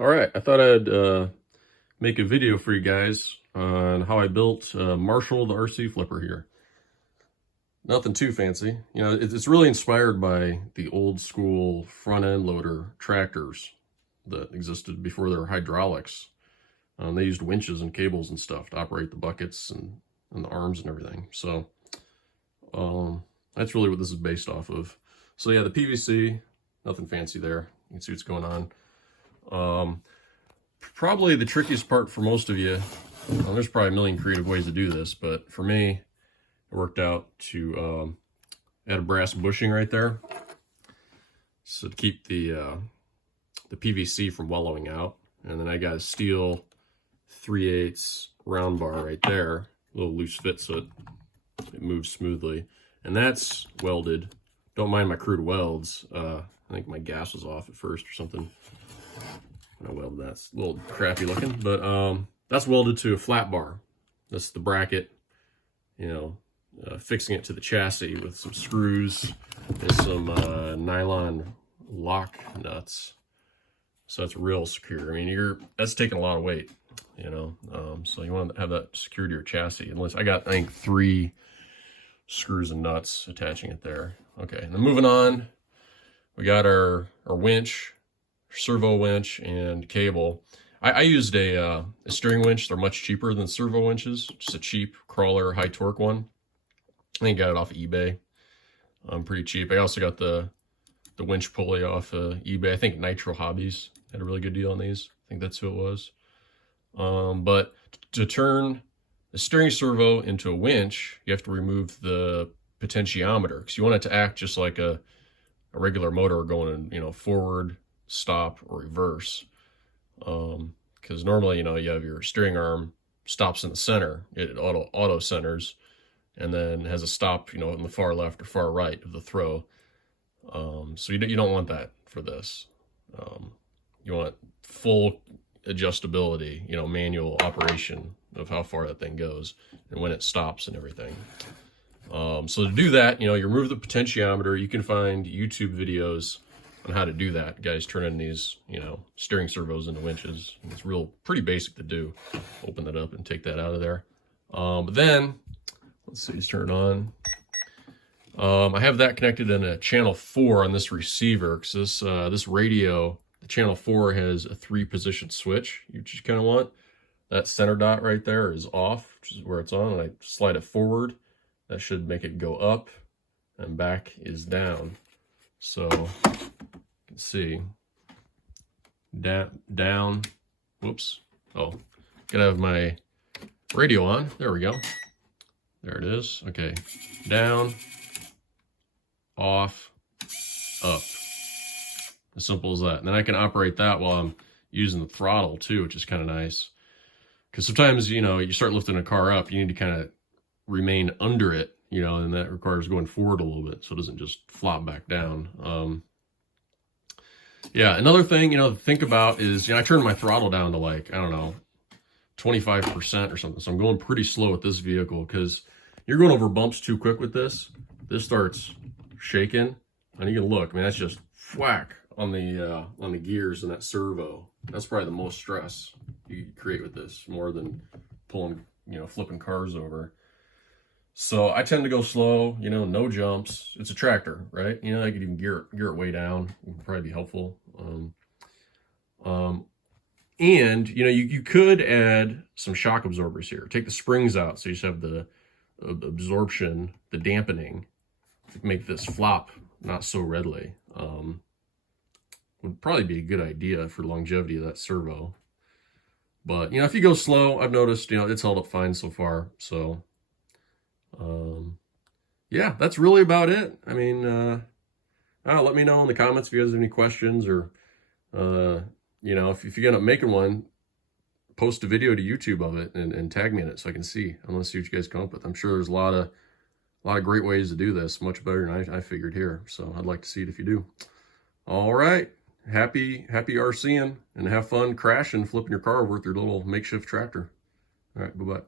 All right, I thought I'd make a video for you guys on how I built Marshall the RC flipper here. Nothing too fancy. You know, it's really inspired by the old school front end loader tractors that existed before there were hydraulics. They used winches and cables and stuff to operate the buckets and the arms and everything. So that's really what this is based off of. So yeah, the PVC, nothing fancy there. You can see what's going on. Probably the trickiest part for most of you, well, there's probably a million creative ways to do this, but for me, it worked out to add a brass bushing right there. So to keep the PVC from wallowing out. And then I got a steel 3/8 round bar right there, a little loose fit so it moves smoothly. And that's welded. Don't mind my crude welds. I think my gas was off at first or something. I welded that. It's a little crappy looking, but that's welded to a flat bar. That's the bracket, you know, fixing it to the chassis with some screws and some nylon lock nuts. So it's real secure. I mean, that's taking a lot of weight, you know, so you want to have that secure to your chassis. Unless I think 3 screws and nuts attaching it there. Okay, and then moving on, we got our winch, servo winch, and cable. I used a steering winch. They're much cheaper than servo winches. Just a cheap crawler, high torque one. I think I got it off of eBay. Pretty cheap. I also got the winch pulley off eBay. I think Nitro Hobbies had a really good deal on these. I think that's who it was. But to turn the steering servo into a winch, you have to remove the potentiometer because you want it to act just like a regular motor going, you know, forward, stop, or reverse. Because normally, you know, you have your steering arm stops in the center, it auto centers, and then has a stop, you know, in the far left or far right of the throw. So you don't want that for this. You want full adjustability, you know, manual operation of how far that thing goes and when it stops and everything. So to do that, you know, you remove the potentiometer. You can find YouTube videos on how to do that. Guys turning these, you know, steering servos into winches. It's pretty basic to do. Open that up and take that out of there. But then, let's see, let's turn it on. I have that connected in a channel 4 on this receiver because this radio, the channel 4 has a 3-position switch. You just kind of want that center dot right there is off, which is where it's on. And I slide it forward. That should make it go up, and back is down. So you can see down. Whoops. Oh, gotta have my radio on. There we go. There it is. Okay, down, off, up. As simple as that. And then I can operate that while I'm using the throttle too, which is kind of nice. Because sometimes, you know, you start lifting a car up, you need to kind of remain under it, you know, and that requires going forward a little bit so it doesn't just flop back down. Yeah, another thing, you know, to think about is, you know, I turned my throttle down to like, I don't know, 25% or something. So I'm going pretty slow with this vehicle because you're going over bumps too quick with this. This starts shaking, and you can look. I mean, that's just whack on the gears and that servo. That's probably the most stress you can create with this, more than pulling, you know, flipping cars over. So I tend to go slow, you know, no jumps. It's a tractor, right? You know, I could even gear it way down. It would probably be helpful. And, you know, you could add some shock absorbers here. Take the springs out so you just have the absorption, the dampening, to make this flop not so readily. Would probably be a good idea for longevity of that servo. But, you know, if you go slow, I've noticed, you know, it's held up fine so far. So, yeah, that's really about it. I mean, let me know in the comments if you guys have any questions, or, you know, if you end up making one, post a video to YouTube of it and tag me in it so I can see. I want to see what you guys come up with. I'm sure there's a lot of great ways to do this, much better than I figured here. So I'd like to see it if you do. All right. Happy RCing, and have fun crashing, flipping your car over with your little makeshift tractor. All right, bye-bye.